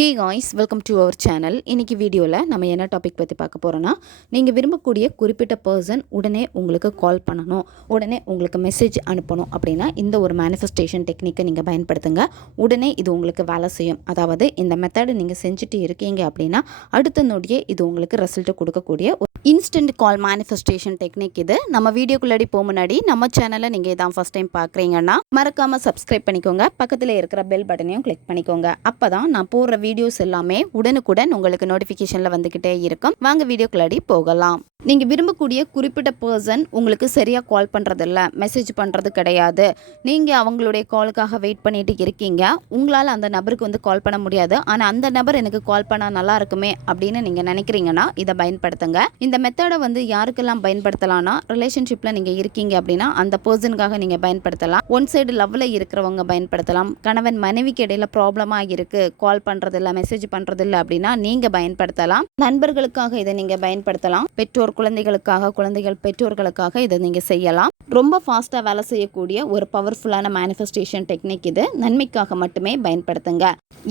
Hey guys welcome to our channel இன்றைக்கி வீடியோவில் நம்ம என்ன டாபிக் பற்றி பார்க்க போகிறோன்னா நீங்கள் விரும்பக்கூடிய குறிப்பிட்ட பர்சன் உடனே உங்களுக்கு கால் பண்ணணும் உடனே உங்களுக்கு மெசேஜ் அனுப்பணும் அப்படின்னா இந்த ஒரு மேனிஃபெஸ்டேஷன் டெக்னிக்கை நீங்கள் பயன்படுத்துங்க. உடனே இது உங்களுக்கு வேலை செய்யும். அதாவது இந்த மெத்தடை நீங்கள் செஞ்சுட்டு இருக்கீங்க அப்படின்னா அடுத்த நொடியே இது உங்களுக்கு ரிசல்ட்டு கொடுக்கக்கூடிய ஒரு இன்ஸ்டன்ட் கால் மேனிஃபெஸ்டேஷன் டெக்னிக் இது. நம்ம வீடியோக்குள்ளாடி போக முன்னாடி நம்ம சேனலை நீங்கள் இதான் ஃபஸ்ட் டைம் பார்க்குறீங்கன்னா மறக்காமல் சப்ஸ்கிரைப் பண்ணிக்கோங்க. பக்கத்தில் இருக்கிற பெல் பட்டனையும் கிளிக் பண்ணிக்கோங்க. அப்போ தான் நான் போடுற வீடியோஸ் எல்லாமே உடனுக்குடன் உங்களுக்கு நோட்டிஃபிகேஷனில் வந்துக்கிட்டே இருக்கும். வாங்க வீடியோக்குள்ளாடி போகலாம். நீங்கள் விரும்பக்கூடிய குறிப்பிட்ட பர்சன் உங்களுக்கு சரியாக கால் பண்ணுறதில்ல மெசேஜ் பண்ணுறது கிடையாது. நீங்கள் அவங்களுடைய காலுக்காக வெயிட் பண்ணிட்டு இருக்கீங்க. உங்களால் அந்த நபருக்கு வந்து கால் பண்ண முடியாது. ஆனால் அந்த நபர் எனக்கு கால் பண்ணால் நல்லா இருக்குமே அப்படின்னு நீங்கள் நினைக்கிறீங்கன்னா இதை பயன்படுத்துங்க. இந்த மெத்தடை வந்து யாருக்கெல்லாம் பயன்படுத்தலாம்னா ரிலேஷன்ஷிப்பில் நீங்கள் இருக்கீங்க அப்படின்னா அந்த பர்சனுக்காக நீங்கள் பயன்படுத்தலாம். ஒன் சைடு லவ்வில் இருக்கிறவங்க பயன்படுத்தலாம். கணவன் மனைவிக்கு இடையில ப்ராப்ளமாக இருக்குது கால் பண்ணுறதில்ல மெசேஜ் பண்ணுறதில்ல அப்படின்னா நீங்கள் பயன்படுத்தலாம். நண்பர்களுக்காக இதை நீங்கள் பயன்படுத்தலாம். பெற்றோர் குழந்தைகளுக்காக குழந்தைகள் பெற்றோர்களுக்காக இதை நீங்கள் செய்யலாம். ரொம்ப ஃபாஸ்ட்டாக வேலை செய்யக்கூடிய ஒரு பவர்ஃபுல்லான மேனிஃபெஸ்டேஷன் டெக்னிக் இது. நன்மைக்காக மட்டுமே பயன்படுத்துங்க.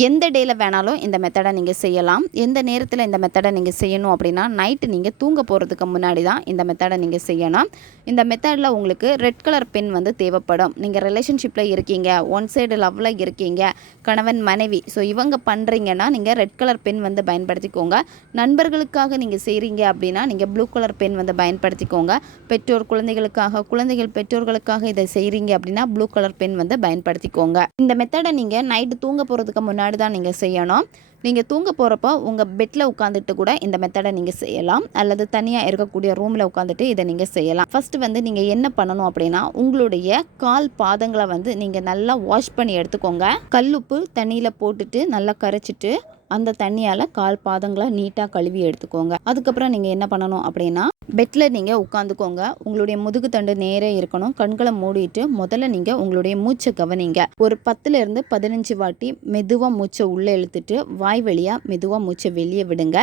எந்த டேயில் வேணாலும் இந்த மெத்தடை நீங்கள் செய்யலாம். எந்த நேரத்தில் இந்த மெத்தடை நீங்கள் செய்யணும் அப்படின்னா நைட்டு நீங்கள் தூங்க போகிறதுக்கு முன்னாடி தான் இந்த மெத்தடை நீங்கள் செய்யணும். இந்த மெத்தடில் உங்களுக்கு ரெட் கலர் பென் வந்து தேவைப்படும். நீங்கள் ரிலேஷன்ஷிப்பில் இருக்கீங்க ஒன் சைடு லவ்வில் இருக்கீங்க கணவன் மனைவி. ஸோ இவங்க பண்ணுறீங்கன்னா நீங்கள் ரெட் கலர் பென் வந்து பயன்படுத்திக்கோங்க. நண்பர்களுக்காக நீங்கள் செய்கிறீங்க அப்படின்னா நீங்கள் ப்ளூ கலர் பென் வந்து பயன்படுத்திக்கோங்க. பெற்றோர் குழந்தைகளுக்காக குழந்தைகள் பெற்றோர்களுக்காக இதை செய்கிறீங்க அப்படின்னா ப்ளூ கலர் பென் வந்து பயன்படுத்திக்கோங்க. இந்த மெத்தடை நீங்கள் நைட்டு தூங்க போகிறதுக்கு முன்னாடி தான் நீங்கள் செய்யணும். நீங்கள் தூங்க போகிறப்போ உங்கள் பெட்டில் உட்காந்துட்டு கூட இந்த மெத்தடை நீங்கள் செய்யலாம். அல்லது தனியாக இருக்கக்கூடிய ரூமில் உட்காந்துட்டு இதை நீங்கள் செய்யலாம். ஃபஸ்ட்டு வந்து நீங்கள் என்ன பண்ணணும் அப்படின்னா உங்களுடைய கால் பாதங்களை வந்து நீங்கள் நல்லா வாஷ் பண்ணி எடுத்துக்கோங்க. கல்லுப்பு தண்ணியில் போட்டுட்டு நல்லா கரைச்சிட்டு அந்த தண்ணியால் கால் பாதங்களை நீட்டாக கழுவி எடுத்துக்கோங்க. அதுக்கப்புறம் நீங்கள் என்ன பண்ணணும் அப்படின்னா பெட்டில் நீங்கள் உட்காந்துக்கோங்க. உங்களுடைய முதுகு தண்டு நேரே இருக்கணும். கண்களை மூடிட்டு முதல்ல நீங்கள் உங்களுடைய மூச்சை கவனிங்க. ஒரு பத்துலேருந்து பதினஞ்சு வாட்டி மெதுவாக மூச்சை உள்ளே இழுத்துட்டு வாய் வழியாக மெதுவாக மூச்சை வெளியே விடுங்க.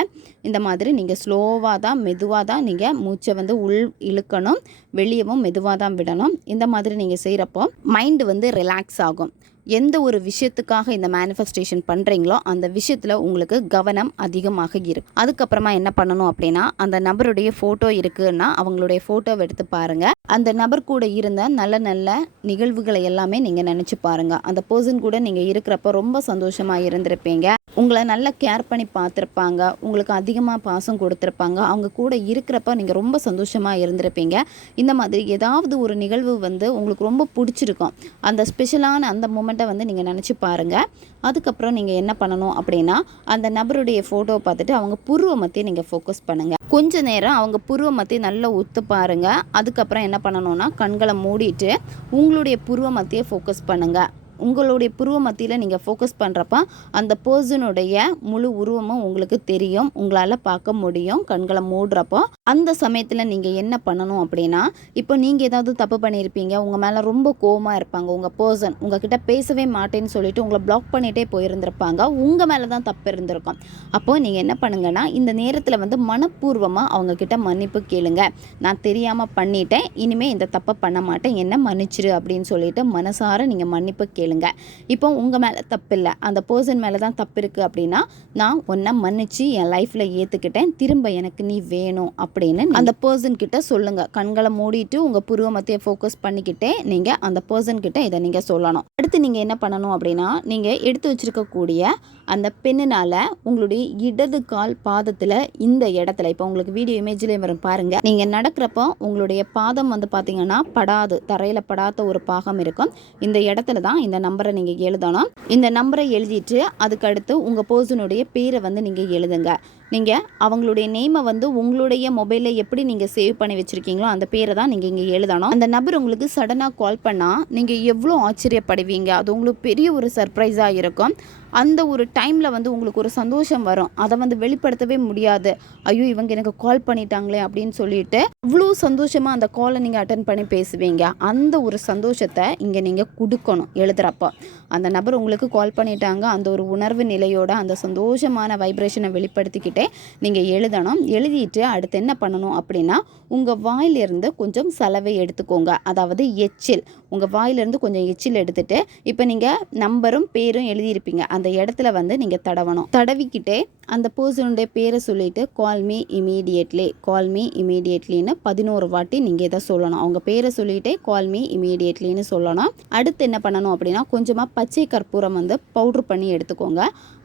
இந்த மாதிரி நீங்கள் ஸ்லோவாக தான் மெதுவாக தான் நீங்கள் மூச்சை வந்து உள் இழுக்கணும். வெளியவும் மெதுவாக தான் விடணும். இந்த மாதிரி நீங்கள் செய்கிறப்போ மைண்டு வந்து ரிலாக்ஸ் ஆகும். எந்த ஒரு விஷயத்துக்காக இந்த மேனிஃபெஸ்டேஷன் பண்ணுறீங்களோ அந்த விஷயத்தில் உங்களுக்கு கவனம் அதிகமாக இருக்கும். அதுக்கப்புறமா என்ன பண்ணணும் அப்படின்னா அந்த நபருடைய ஃபோட்டோ இருக்குன்னா அவங்களுடைய ஃபோட்டோவை எடுத்து பாருங்கள் அந்த நபர் கூட இருந்த நல்ல நல்ல நிகழ்வுகளை எல்லாமே நீங்கள் நினச்சி பாருங்கள் அந்த பர்சன் கூட நீங்கள் இருக்கிறப்ப ரொம்ப சந்தோஷமாக இருந்திருப்பீங்க. உங்களை நல்லா கேர் பண்ணி பார்த்துருப்பாங்க. உங்களுக்கு அதிகமாக பாசம் கொடுத்துருப்பாங்க. அவங்க கூட இருக்கிறப்ப நீங்கள் ரொம்ப சந்தோஷமாக இருந்திருப்பீங்க. இந்த மாதிரி ஏதாவது ஒரு நிகழ்வு வந்து உங்களுக்கு ரொம்ப பிடிச்சிருக்கும். அந்த ஸ்பெஷலான அந்த மூமெண்ட் மூமெண்ட்டை வந்து நீங்கள் நினச்சி பாருங்கள் அதுக்கப்புறம் நீங்கள் என்ன பண்ணணும் அப்படின்னா அந்த நபருடைய ஃபோட்டோவை பார்த்துட்டு அவங்க புருவ மத்திய நீங்கள் ஃபோக்கஸ் பண்ணுங்கள் கொஞ்ச நேரம் அவங்க புருவ மத்திய நல்லா ஒத்து பாருங்கள் அதுக்கப்புறம் என்ன பண்ணணும்னா கண்களை மூடிட்டு உங்களுடைய புருவ மத்திய ஃபோக்கஸ் பண்ணுங்கள் உங்களுடைய புருவ மத்தியில் நீங்கள் ஃபோக்கஸ் பண்ணுறப்ப அந்த பர்சனுடைய முழு உருவமும் உங்களுக்கு தெரியும். உங்களால் பார்க்க முடியும். கண்களை மூடுறப்போ அந்த சமயத்தில் நீங்கள் என்ன பண்ணணும் அப்படின்னா இப்போ நீங்கள் ஏதாவது தப்பு பண்ணியிருப்பீங்க. உங்கள் மேலே ரொம்ப கோவமாக இருப்பாங்க. உங்கள் பர்சன் உங்ககிட்ட பேசவே மாட்டேன்னு சொல்லிட்டு உங்களை பிளாக் பண்ணிகிட்டே போயிருந்திருப்பாங்க. உங்கள் மேலே தான் தப்பு இருந்திருக்கும். அப்போது நீங்கள் என்ன பண்ணுங்கன்னா இந்த நேரத்தில் வந்து மனப்பூர்வமாக அவங்கக்கிட்ட மன்னிப்பு கேளுங்க. நான் தெரியாமல் பண்ணிட்டேன். இனிமேல் இந்த தப்பை பண்ண மாட்டேன். என்ன மன்னிச்சிரு அப்படின்னு சொல்லிட்டு மனசார நீங்கள் மன்னிப்பு கேளுங்க. இப்போ உங்கள் மேலே தப்பு இல்லை அந்த பர்சன் மேலே தான் தப்பு இருக்குது அப்படின்னா நான் உன்னை மன்னிச்சு என் லைஃப்பில் ஏற்றுக்கிட்டேன் திரும்ப எனக்கு நீ வேணும் அப்படின்னு அந்த பர்சன் கிட்ட சொல்லுங்கள் கண்களை மூடிட்டு உங்கள் புருவ மத்திய ஃபோக்கஸ் பண்ணிக்கிட்டே நீங்கள் அந்த பர்சன் கிட்ட இதை நீங்கள் சொல்லணும். அடுத்து நீங்கள் என்ன பண்ணணும் அப்படின்னா நீங்கள் எடுத்து வச்சிருக்கக்கூடிய அந்த பெண்ணினால் உங்களுடைய இடது கால் பாதத்தில் இந்த இடத்துல இப்போ உங்களுக்கு வீடியோ இமேஜ்லேயே வரும் பாருங்கள் நீங்கள் நடக்கிறப்போ உங்களுடைய பாதம் வந்து பார்த்தீங்கன்னா படாது. தரையில் படாத ஒரு பாகம் இருக்கும். இந்த இடத்துல தான் இந்த நம்பரை நீங்கள் எழுதணும். இந்த நம்பரை எழுதிட்டு அதுக்கு அடுத்து உங்கள் பர்சனுடைய பேரை வந்து நீங்கள் எழுதுங்க. நீங்கள் அவங்களுடைய நேமை வந்து உங்களுடைய மொபைலில் எப்படி நீங்கள் சேவ் பண்ணி வச்சுருக்கீங்களோ அந்த பேரை தான் நீங்கள் இங்கே எழுதணும். அந்த நபர் உங்களுக்கு சடனாக கால் பண்ணால் நீங்கள் எவ்வளோ ஆச்சரியப்படுவீங்க? அது உங்களுக்கு பெரிய ஒரு சர்ப்ரைஸாக இருக்கும். அந்த ஒரு டைமில் வந்து உங்களுக்கு ஒரு சந்தோஷம் வரும். அதை வந்து வெளிப்படுத்தவே முடியாது. ஐயோ இவங்க எனக்கு கால் பண்ணிட்டாங்களே அப்படின்னு சொல்லிட்டு அவ்வளோ சந்தோஷமாக அந்த காலை நீங்கள் அட்டன் பண்ணி பேசுவீங்க. அந்த ஒரு சந்தோஷத்தை இங்கே நீங்கள் கொடுக்கணும் எழுதுகிறப்போ அந்த நபர் உங்களுக்கு கால் பண்ணிட்டாங்க. அந்த ஒரு உணர்வு நிலையோட அந்த சந்தோஷமான வைப்ரேஷனை வெளிப்படுத்திக்கிட்டு நீங்கள் எழுதணும். எழுதிட்டு அடுத்து என்ன பண்ணணும் அப்படின்னா உங்கள் வாயிலிருந்து கொஞ்சம் சலவை எடுத்துக்கோங்க. அதாவது எச்சில். உங்கள் வாயிலிருந்து கொஞ்சம் எச்சில் எடுத்துட்டு இப்போ நீங்கள் நம்பரும் பேரும் எழுதியிருப்பீங்க. அந்த இடத்துல வந்து நீங்கள் தடவணும். தடவிக்கிட்டே அந்த பர்சனுடைய பேரை சொல்லிட்டு call me immediately call me இமீடியட்லின்னு பதினோரு வாட்டி நீங்கள் இதை சொல்லணும். அவங்க பேரை சொல்லிட்டே கால் மீ இமீடியட்லின்னு சொல்லணும். அடுத்து என்ன பண்ணணும் அப்படின்னா கொஞ்சமாக பச்சை கற்பூரம் வந்து பவுட்ரு பண்ணி எடுத்துக்கோங்க.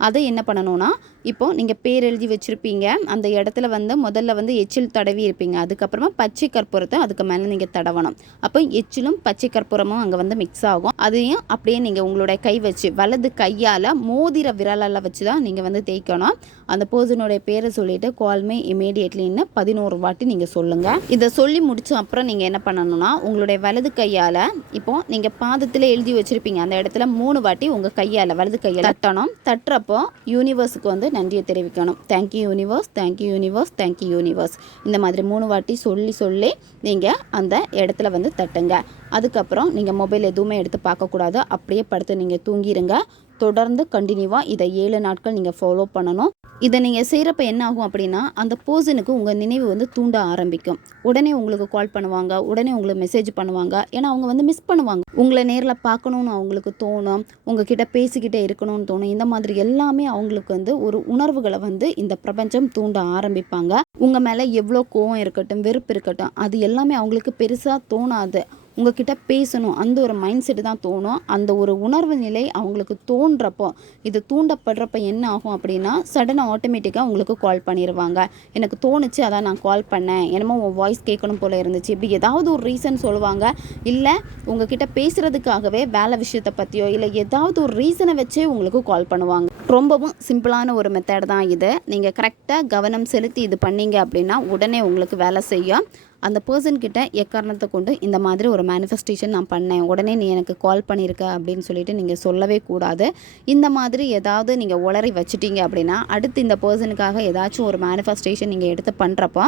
அதை என்ன பண்ணணும்னா இப்போ நீங்கள் பேர் எழுதி வச்சுருப்பீங்க. அந்த இடத்துல வந்து முதல்ல வந்து எச்சில் தடவி இருப்பீங்க அதுக்கப்புறமா பச்சை கற்பூரத்தை அதுக்கு மேலே நீங்கள் தடவணும். அப்போ எச்சிலும் பச்சை கற்பூரமும் அங்கே வந்து மிக்ஸ் ஆகும். அதையும் அப்படியே நீங்கள் உங்களுடைய கை வச்சு வலது கையால் மோதிர விரலால் வச்சு தான் நீங்கள் வந்து தேய்க்கணும். அந்த பர்சனுடைய பேரை சொல்லிட்டு கால்மே இமீடியட்லின்னு பதினோரு வாட்டி நீங்கள் சொல்லுங்கள் இதை சொல்லி முடிச்ச அப்புறம் நீங்கள் என்ன பண்ணணும்னா உங்களுடைய வலது கையால் இப்போது நீங்கள் பாதத்தில் எழுதி வச்சுருப்பீங்க. அந்த இடத்துல மூணு வாட்டி உங்கள் கையால் வலது கையால் தட்டணும். தட்டுறப்போ யூனிவர்ஸுக்கு வந்து நன்றியை தெரிவிக்கணும். Thank you universe thank you universe thank you universe இந்த மாதிரி மூணு வாட்டி சொல்லி சொல்லி நீங்கள் அந்த இடத்துல வந்து தட்டுங்க. அதுக்கப்புறம் நீங்கள் மொபைல் எதுவுமே எடுத்து பார்க்கக்கூடாது. அப்படியே படுத்து நீங்கள் தூங்கிடுங்க தொடர்ந்து கண்டினியூவாக இதை ஏழு நாட்கள் நீங்கள் ஃபாலோ பண்ணணும். இதை நீங்கள் செய்கிறப்ப என்ன ஆகும் அப்படின்னா அந்த பர்சனுக்கு உங்கள் நினைவு வந்து தூண்ட ஆரம்பிக்கும். உடனே உங்களுக்கு கால் பண்ணுவாங்க. உடனே உங்களுக்கு மெசேஜ் பண்ணுவாங்க. ஏன்னா அவங்க வந்து மிஸ் பண்ணுவாங்க. உங்களை நேரில் பார்க்கணுன்னு அவங்களுக்கு தோணும். உங்ககிட்ட பேசிக்கிட்டே இருக்கணும்னு தோணும். இந்த மாதிரி எல்லாமே அவங்களுக்கு வந்து ஒரு உணர்வுகளை வந்து இந்த பிரபஞ்சம் தூண்ட ஆரம்பிப்பாங்க. உங்கள் மேலே எவ்வளோ கோவம் இருக்கட்டும் வெறுப்பு இருக்கட்டும் அது எல்லாமே அவங்களுக்கு பெருசாக தோணாது. உங்ககிட்ட பேசணும். அந்த ஒரு மைண்ட் செட்டு தான் தோணும். அந்த ஒரு உணர்வு நிலை அவங்களுக்கு தோன்றப்போ இது தூண்டப்படுறப்ப என்ன ஆகும் அப்படின்னா சடனாக ஆட்டோமேட்டிக்காக உங்களுக்கு கால் பண்ணிடுவாங்க எனக்கு தோணுச்சு அதான் நான் கால் பண்ணேன். என்னமோ உன் வாய்ஸ் கேட்கணும் போல் இருந்துச்சு. இப்படி ஏதாவது ஒரு ரீசன் சொல்லுவாங்க. இல்லை உங்ககிட்ட பேசுகிறதுக்காகவே வேலை விஷயத்தை பற்றியோ இல்லை ஏதாவது ஒரு ரீசனை வச்சே உங்களுக்கு கால் பண்ணுவாங்க. ரொம்பவும் சிம்பிளான ஒரு மெத்தட் தான் இது. நீங்கள் கரெக்டாக கவனம் செலுத்தி இது பண்ணீங்க அப்படின்னா உடனே உங்களுக்கு வேலை செய்யும். அந்த பர்சன்கிட்ட எக்காரணத்தை கொண்டு இந்த மாதிரி ஒரு மேனிஃபெஸ்டேஷன் நான் பண்ணேன். உடனே நீ எனக்கு கால் பண்ணியிருக்க அப்படின்னு சொல்லிட்டு நீங்கள் சொல்லவே கூடாது. இந்த மாதிரி ஏதாவது நீங்கள் உளறி வச்சுட்டீங்க அப்படின்னா அடுத்து இந்த பர்சனுக்காக ஏதாச்சும் ஒரு மேனிஃபெஸ்டேஷன் நீங்கள் எடுத்து பண்ணுறப்போ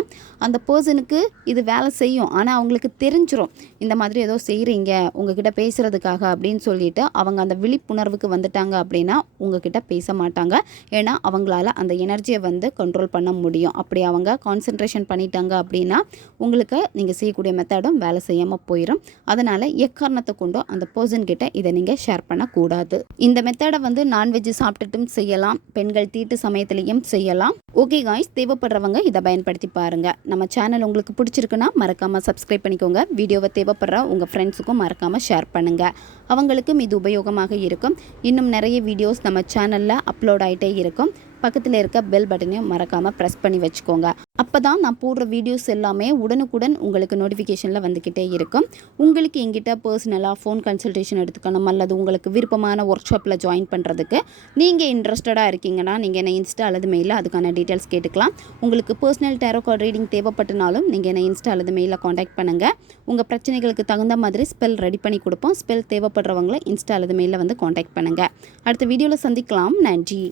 அந்த பர்சனுக்கு இது வேலை செய்யும். ஆனால் அவங்களுக்கு தெரிஞ்சிடும் இந்த மாதிரி ஏதோ செய்கிறீங்க உங்ககிட்ட பேசுகிறதுக்காக அப்படின்னு சொல்லிட்டு அவங்க அந்த விழிப்புணர்வுக்கு வந்துட்டாங்க அப்படின்னா உங்ககிட்ட பேச மாட்டாங்க. ஏன்னா அவங்களால அந்த எனர்ஜியை வந்து கண்ட்ரோல் பண்ண முடியும். அப்படி அவங்க கான்சென்ட்ரேஷன் பண்ணிட்டாங்க அப்படின்னா உங்களுக்கு நீங்கள் செய்யக்கூடிய மெத்தடும் வேலை செய்யாமல் போயிடும் அதனால் எக்காரணத்தை கொண்டோ அந்த பர்சன் கிட்ட இதை நீங்கள் ஷேர் பண்ணக்கூடாது. இந்த மெத்தடை வந்து நான்வெஜ் சாப்பிட்டுட்டும் செய்யலாம். பெண்கள் தீட்டு சமயத்திலையும் செய்யலாம். ஓகே காய்ஸ் தேவைப்படுறவங்க இதை பயன்படுத்தி பாருங்கள் நம்ம சேனல் உங்களுக்கு பிடிச்சிருக்குன்னா மறக்காமல் சப்ஸ்கிரைப் பண்ணிக்கோங்க. வீடியோவை தேவைப்படுற உங்கள் ஃப்ரெண்ட்ஸுக்கும் மறக்காமல் ஷேர் பண்ணுங்கள் அவங்களுக்கும் இது உபயோகமாக இருக்கும். இன்னும் நிறைய வீடியோஸ் நம்ம சேனலில் அப்லோட் ஆகிட்டே இருக்கும். பக்கத்தில் இருக்க பெல் பட்டனையும் மறக்காமல் ப்ரெஸ் பண்ணி வச்சுக்கோங்க. அப்போ தான் நான் போடுற வீடியோஸ் எல்லாமே உடனுக்குடன் உங்களுக்கு நோட்டிஃபிகேஷனில் வந்துக்கிட்டே இருக்கும். உங்களுக்கு எங்கிட்ட பர்சனலாக ஃபோன் கன்சல்டேஷன் எடுத்துக்கணும் அல்லது உங்களுக்கு விருப்பமான ஒர்க் ஷாப்பில் ஜாயின் பண்ணுறதுக்கு நீங்கள் இன்ட்ரெஸ்டடாக இருக்கீங்கன்னா நீங்கள் என்ன இன்ஸ்டா அல்லது மெயிலில் அதுக்கான டீட்டெயில்ஸ் கேட்டுக்கலாம். உங்களுக்கு பர்சனல் டேரோ கார்டு ரீடிங் தேவைப்பட்டனாலும் நீங்கள் என்ன இன்ஸ்டா அல்லது மெயிலில் காண்டாக்ட் பண்ணுங்கள் உங்கள் பிரச்சனைகளுக்கு தகுந்த மாதிரி ஸ்பெல் ரெடி பண்ணி கொடுப்போம். ஸ்பெல் தேவைப்படுறவங்கள இன்ஸ்டா அல்லது மெயிலில் வந்து காண்டாக்ட் பண்ணுங்கள் அடுத்த வீடியோவில் சந்திக்கலாம். நன்றி.